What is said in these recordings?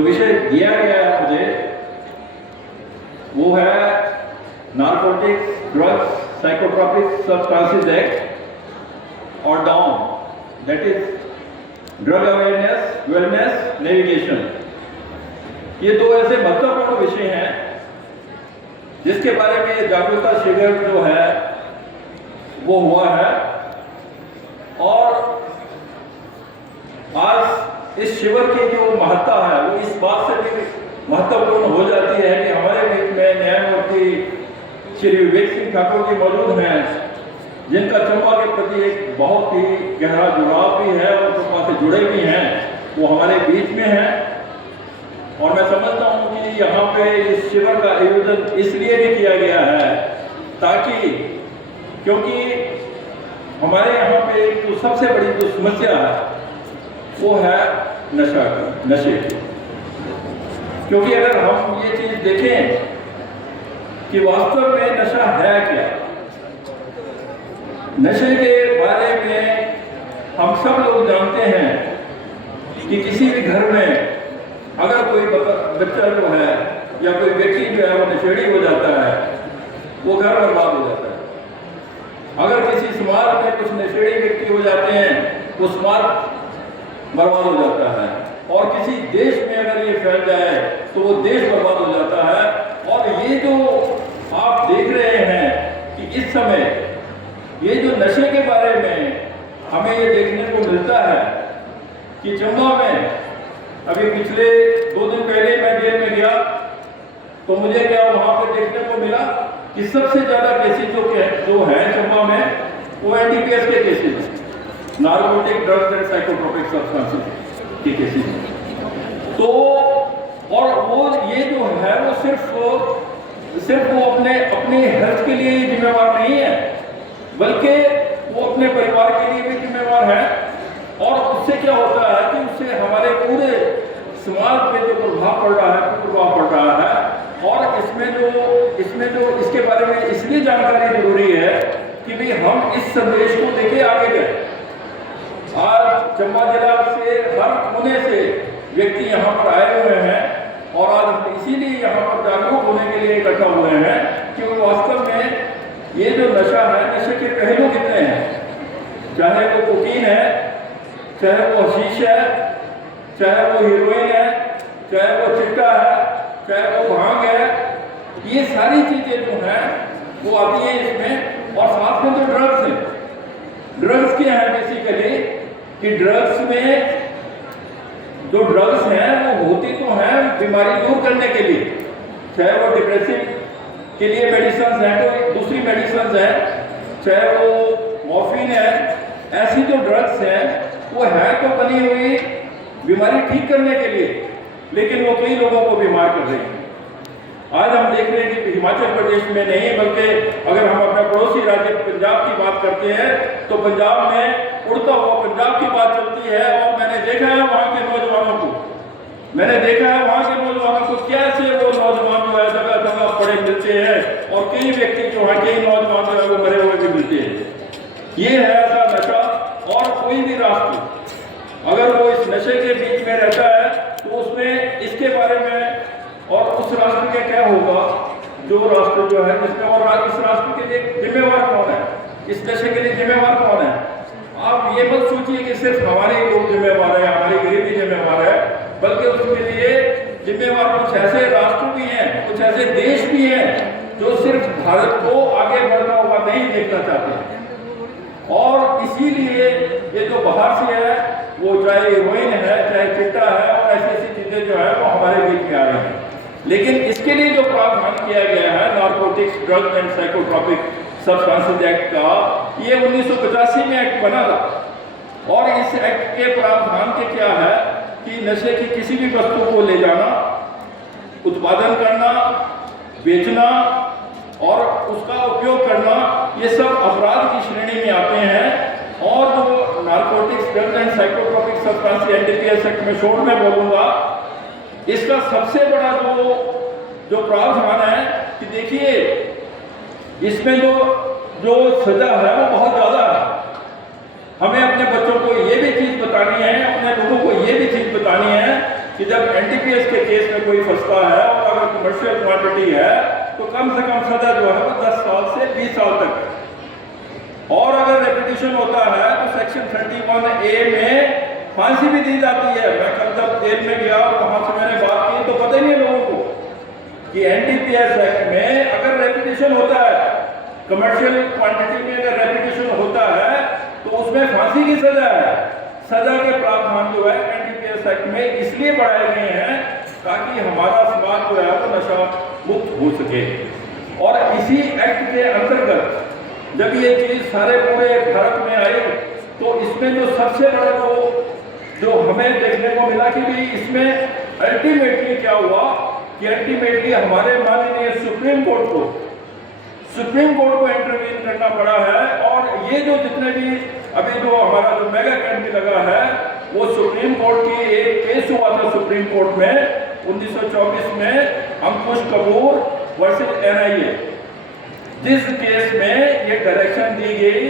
जो विषय दिया गया है मुझे वो है narcotics, drugs, psychotropic substances act और down, that is drug awareness, wellness, navigation. ये दो ऐसे महत्वपूर्ण विषय हैं जिसके बारे में जागरूकता शिविर जो है वो हुआ है। और आज इस शिविर की जो महत्ता है वो इस बात से भी महत्वपूर्ण हो जाती है कि हमारे बीच में न्यायमूर्ति श्री विवेक सिंह ठाकुर जी मौजूद हैं, जिनका चंबा के प्रति एक बहुत ही गहरा जुड़ाव भी है और चंबा से जुड़े भी हैं, वो हमारे बीच में हैं। और मैं समझता हूँ कि यहाँ पे इस शिविर का आयोजन इसलिए भी किया गया है ताकि, क्योंकि हमारे यहाँ पे एक जो सबसे बड़ी जो समस्या है वो है नशे की। क्योंकि अगर हम ये चीज देखें कि वास्तव में नशा है क्या, नशे के बारे में हम सब लोग जानते हैं कि किसी भी घर में अगर कोई बच्चा जो है या कोई व्यक्ति जो है वो नशेड़ी हो जाता है, वो घर बर्बाद हो जाता है। अगर किसी समाज में कुछ नशेड़ी व्यक्ति हो जाते हैं, वो समाज बर्बाद हो जाता है। और किसी देश में अगर ये फैल जाए तो वो देश बर्बाद हो जाता है। और ये जो आप देख रहे हैं कि इस समय ये जो नशे के बारे में हमें ये देखने को मिलता है कि चंबा में अभी पिछले 2 दिन पहले मैं जेल में गया तो मुझे क्या वहां पे देखने को मिला कि सबसे ज्यादा केसेस जो है चंबा में वो एनडीपीएस के केसेस हैं, narcotic, drugs and psychotropic substances के केसेस। तो और वो ये जो है वो सिर्फ वो अपने हेल्थ के लिए जिम्मेवार नहीं है, बल्कि वो अपने परिवार के लिए भी जिम्मेवार है। और उससे क्या होता है कि उससे हमारे पूरे समाज पे जो प्रभाव पड़ रहा है। और इसमें जो इसके बारे में इसलिए जानकारी जरूरी है कि भाई हम इस संदेश को लेके आगे गए। आज चंबा जिला से हर कोने से व्यक्ति यहाँ पर आए हुए हैं और आज हम इसीलिए यहाँ पर जागरूक होने के लिए इकट्ठा हुए हैं कि वास्तव में ये जो नशा है, नशे के पहलू कितने हैं, चाहे वो कोकीन है, चाहे वो हशीश है, चाहे वो हीरोइन है, चाहे वो चिट्टा है, चाहे वो भांग है, ये सारी चीजें जो हैं वो आती हैं इसमें। और साथ में जो ड्रग्स हैं, ड्रग्स क्या है बेसिकली कि ड्रग्स में जो ड्रग्स हैं वो होती तो हैं बीमारी दूर करने के लिए, चाहे वो डिप्रेसिव के लिए मेडिसिन है, कोई दूसरी मेडिसिन है, चाहे वो मॉर्फिन है, ऐसी जो ड्रग्स हैं वो है तो बनी हुई बीमारी ठीक करने के लिए, लेकिन वो कई लोगों को बीमार कर रही है। आज हम देख रहे हैं कि हिमाचल प्रदेश में नहीं बल्कि अगर हम अपने पड़ोसी राज्य पंजाब की बात करते हैं तो पंजाब में उड़ता हुआ पंजाब की बात चलती है। और मैंने देखा है वहाँ के नौजवानों को, कैसे वो नौजवान जो है जगह जगह पड़े मिलते हैं और कई व्यक्ति जो है, कई नौजवान जो है वो मरे हुए भी मिलते हैं। ये है ऐसा नशा। और कोई भी राष्ट्र अगर वो इस नशे के बीच में रहता है तो उसमें इसके बारे में और उस राष्ट्र के क्या होगा, जो राष्ट्र जो है जिसमें, और इस राष्ट्र के लिए जिम्मेवार कौन है, इस नशे के लिए जिम्मेवार कौन है। आप ये मत सोचिए कि सिर्फ हमारे लोग जिम्मेवार है, हमारी गरीबी जिम्मेवार है, बल्कि उसके लिए जिम्मेवार कुछ ऐसे राष्ट्र भी हैं, कुछ ऐसे देश भी हैं जो सिर्फ भारत को आगे बढ़ता हुआ नहीं देखना चाहते। और इसीलिए ये जो बाहर से है वो चाहे हीरोइन है, चाहे चिट्टा है और ऐसी चीजें जो है वो हमारे बीच में आ रही हैं। लेकिन इसके लिए जो प्रावधान किया गया है narcotics, drugs and psychotropic substances act का, ये 1985 में एक्ट बना था। और इस एक्ट के प्रावधान के क्या है कि नशे की किसी भी वस्तु को ले जाना, उत्पादन करना, बेचना और उसका उपयोग करना, ये सब अपराध की श्रेणी में आते हैं। और जो narcotics, drugs and psychotropic substances NDPS act में शोर में बोलूंगा, इसका सबसे बड़ा जो प्रावधान है कि देखिए इसमें जो सजा है वो बहुत ज्यादा है। हमें अपने बच्चों को ये भी चीज बतानी है, अपने लोगों को ये भी चीज बतानी है कि जब एनडीपीएस के केस में कोई फंसता है और अगर कमर्शियल क्वांटिटी है तो कम से कम सजा जो है वो 10 साल से 20 साल तक है। और अगर रेपिटेशन होता है तो सेक्शन 31A में फांसी भी दी जाती है। मैं कल जब जेल में गया और वहां से मैंने बात की तो पता ही नहीं लोगों को कि एनडीपीएस एक्ट में अगर रेपिटेशन होता है, कमर्शियल क्वांटिटी में अगर रेपिटेशन होता है तो उसमें फांसी की सजा है। सजा के प्रावधान जो है एनडीपीएस एक्ट में इसलिए बढ़ाए गए हैं ताकि हमारा समाज जो है वो नशा मुक्त हो सके। और इसी एक्ट के अंतर्गत जब ये चीज सारे पूरे भारत में आई तो इसमें जो सबसे बड़ा जो हमें देखने को मिला कि भी इसमें अल्टीमेटली क्या हुआ कि अल्टीमेटली हमारे माननीय सुप्रीम कोर्ट को इंटरवीन करना पड़ा है। और ये जो जितने भी अभी जो हमारा जो मेगा कैंप लगा है वो सुप्रीम कोर्ट की एक केस हुआ था सुप्रीम कोर्ट में 1924 में अंकुश कपूर वर्सेस NIA, जिस केस में ये डायरेक्शन दी गई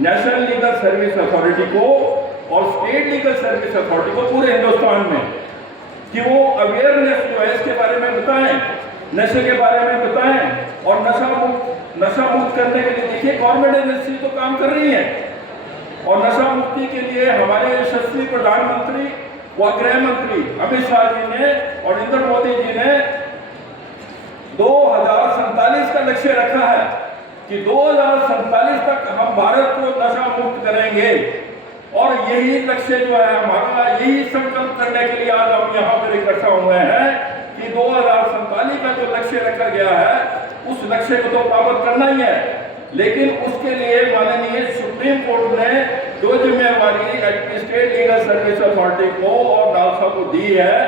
नेशनल लीगल सर्विस अथॉरिटी को और स्टेट लीगल सर्विस अथॉरिटी को पूरे हिंदुस्तान में कि वो अवेयरनेस जो है इसके बारे में बताएं, नशे के बारे में बताएं और नशा मुक्त करने के लिए देखिए गवर्नमेंट एजेंसी तो काम कर रही है। और नशा मुक्ति के लिए हमारे यशस्वी प्रधानमंत्री व गृह मंत्री अमित शाह जी ने और नरेंद्र मोदी जी ने 2047 का लक्ष्य रखा है कि 2047 तक हम भारत को नशा मुक्त करेंगे। और यही लक्ष्य जो है हमारा, यही संकल्प करने के लिए आज हम यहाँ पर इकट्ठा हुए हैं कि 2047 का जो लक्ष्य रखा गया है उस लक्ष्य को तो प्राप्त करना ही है। लेकिन उसके लिए माननीय सुप्रीम कोर्ट ने जो जिम्मेवारी स्टेट लीगल सर्विस अथॉरिटी को और नालसा को दी है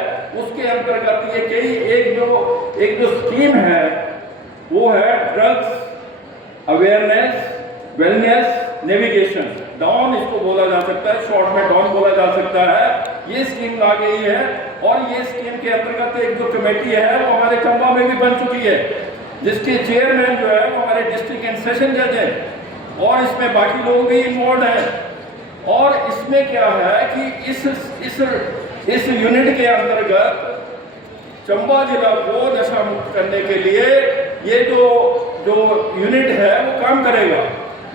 उसके अंतर्गत ये कई एक जो स्कीम है वो है drugs awareness wellness navigation, dawn इसको बोला जा सकता है, शॉर्ट में डॉन बोला जा सकता है। ये स्कीम ला गई है और ये स्कीम के अंतर्गत एक जो कमेटी है वो हमारे चंबा में भी बन चुकी है जिसके चेयरमैन जो है वो हमारे डिस्ट्रिक्ट एंड सेशन जज है और इसमें बाकी लोग भी इन्वॉल्व हैं। और इसमें क्या है कि इस यूनिट के अंतर्गत चंबा जिला को नशा मुक्त करने के लिए ये जो यूनिट है वो काम करेगा,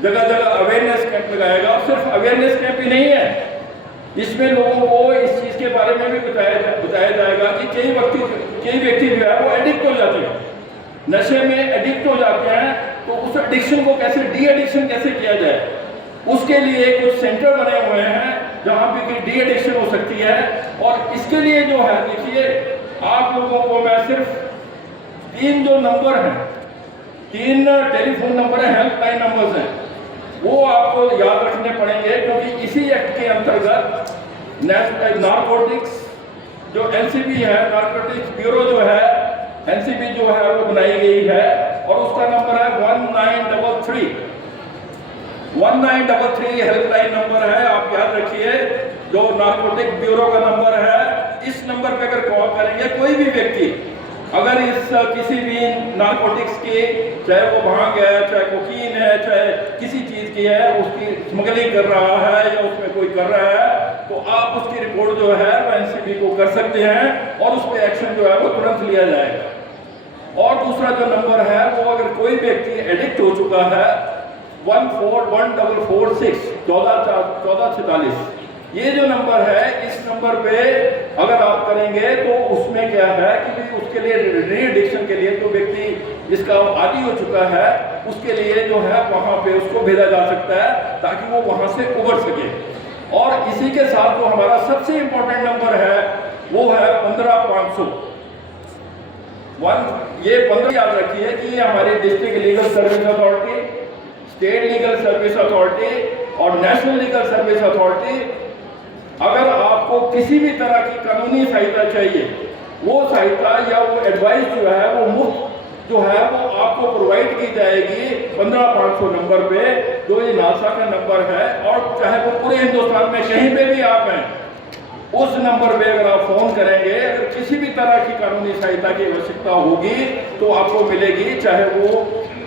जगह जगह अवेयरनेस कैंप लगाएगा। और सिर्फ अवेयरनेस कैंप ही नहीं है, इसमें लोगों को इस चीज़ के बारे में भी बताया जाएगा कि कई व्यक्ति जो है वो एडिक्ट हो जाते हैं, नशे में एडिक्ट हो जाते हैं, तो उस एडिक्शन को कैसे डी एडिक्शन कैसे किया जाए उसके लिए कुछ सेंटर बने हुए हैं जहाँ पे डी एडिक्शन हो सकती है। और इसके लिए जो है देखिए आप लोगों को मैं सिर्फ 3 जो नंबर हैं, 3 टेलीफोन नंबर है, हेल्पलाइन नंबर्स हैं, वो आपको याद रखने पड़ेंगे क्योंकि इसी एक्ट के अंतर्गत नारकोटिक्स जो एनसीबी है, नारकोटिक्स ब्यूरो जो है एनसीबी जो है वो बनाई गई है और उसका नंबर है 1933 हेल्पलाइन नंबर है, आप याद रखिए। जो नारकोटिक ब्यूरो का नंबर है, इस नंबर पे अगर कॉल करेंगे कोई भी व्यक्ति अगर इस किसी भी नारकोटिक्स की, चाहे वो भांग है, चाहे कोकीन है, चाहे किसी चीज़ की है, उसकी स्मगलिंग कर रहा है या उसमें कोई कर रहा है, तो आप उसकी रिपोर्ट जो है वो एनसीबी को कर सकते हैं और उस पर एक्शन जो है वो तुरंत लिया जाएगा। और दूसरा जो नंबर है वो अगर कोई व्यक्ति एडिक्ट हो चुका है 141446 1446, ये जो नंबर है इस नंबर पे अगर आप करेंगे तो उसमें क्या है कि उसके लिए री एडिक्शन के लिए जो व्यक्ति जिसका आदी हो चुका है उसके लिए जो है वहाँ पे उसको भेजा जा सकता है ताकि वो वहाँ से उबर सके। और इसी के साथ जो हमारा सबसे इम्पोर्टेंट नंबर है वो है 15500। ये 15 याद रखिए कि ये हमारी district legal service authority, state legal service authority और नेशनल लीगल सर्विस अथॉरिटी, अगर आपको किसी भी तरह की कानूनी सहायता चाहिए वो सहायता या वो एडवाइस जो है वो मुफ्त जो है वो आपको प्रोवाइड की जाएगी 15500 नंबर पे, जो ये नालसा का नंबर है। और चाहे वो पूरे हिंदुस्तान में कहीं पे भी आप हैं, उस नंबर पे अगर आप फोन करेंगे, अगर किसी भी तरह की कानूनी सहायता की आवश्यकता होगी तो आपको मिलेगी, चाहे वो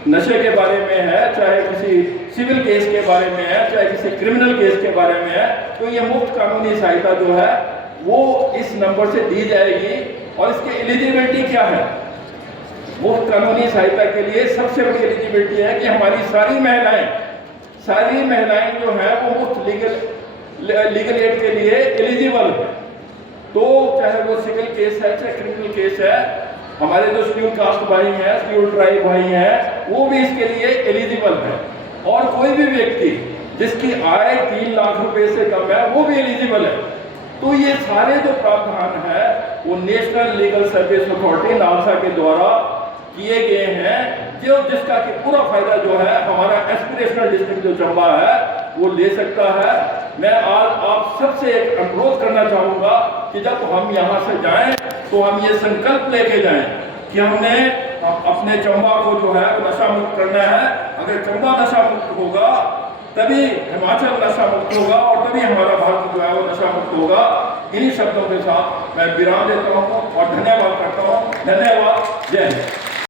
नशे के बारे में है, चाहे किसी सिविल केस के बारे में है, चाहे किसी क्रिमिनल केस के बारे में है, तो ये मुफ्त कानूनी सहायता जो है वो इस नंबर से दी जाएगी। और इसकी एलिजिबिलिटी क्या है? मुफ्त कानूनी सहायता के लिए सबसे बड़ी एलिजिबिलिटी है कि हमारी सारी महिलाएं जो है वो मुफ्त लीगल एड के लिए एलिजिबल है। तो चाहे वो सिविल केस है चाहे क्रिमिनल केस है, हमारे जो शेड्यूल कास्ट भाई हैं, शेड्यूल ट्राइब भाई हैं, वो भी इसके लिए एलिजिबल है। और कोई भी व्यक्ति जिसकी आय 3 लाख रुपए से कम है वो भी एलिजिबल है। तो ये सारे जो प्रावधान है वो national legal service authority NALSA के द्वारा किए गए हैं, जिसका कि पूरा फायदा जो है हमारा एस्पिरेशनल डिस्ट्रिक्ट जो चंबा है वो ले सकता है। मैं आज आप सबसे एक अनुरोध करना चाहूँगा कि जब हम यहाँ से जाएं तो हम ये संकल्प लेके जाएं कि हमने अपने चंबा को जो है वो नशा मुक्त करना है। अगर चंबा नशा मुक्त होगा तभी हिमाचल नशा मुक्त होगा और तभी हमारा भारत जो है वो नशा मुक्त होगा। इन्हीं शब्दों के साथ मैं विराम देता हूँ और धन्यवाद करता हूँ। धन्यवाद। जय हिंद।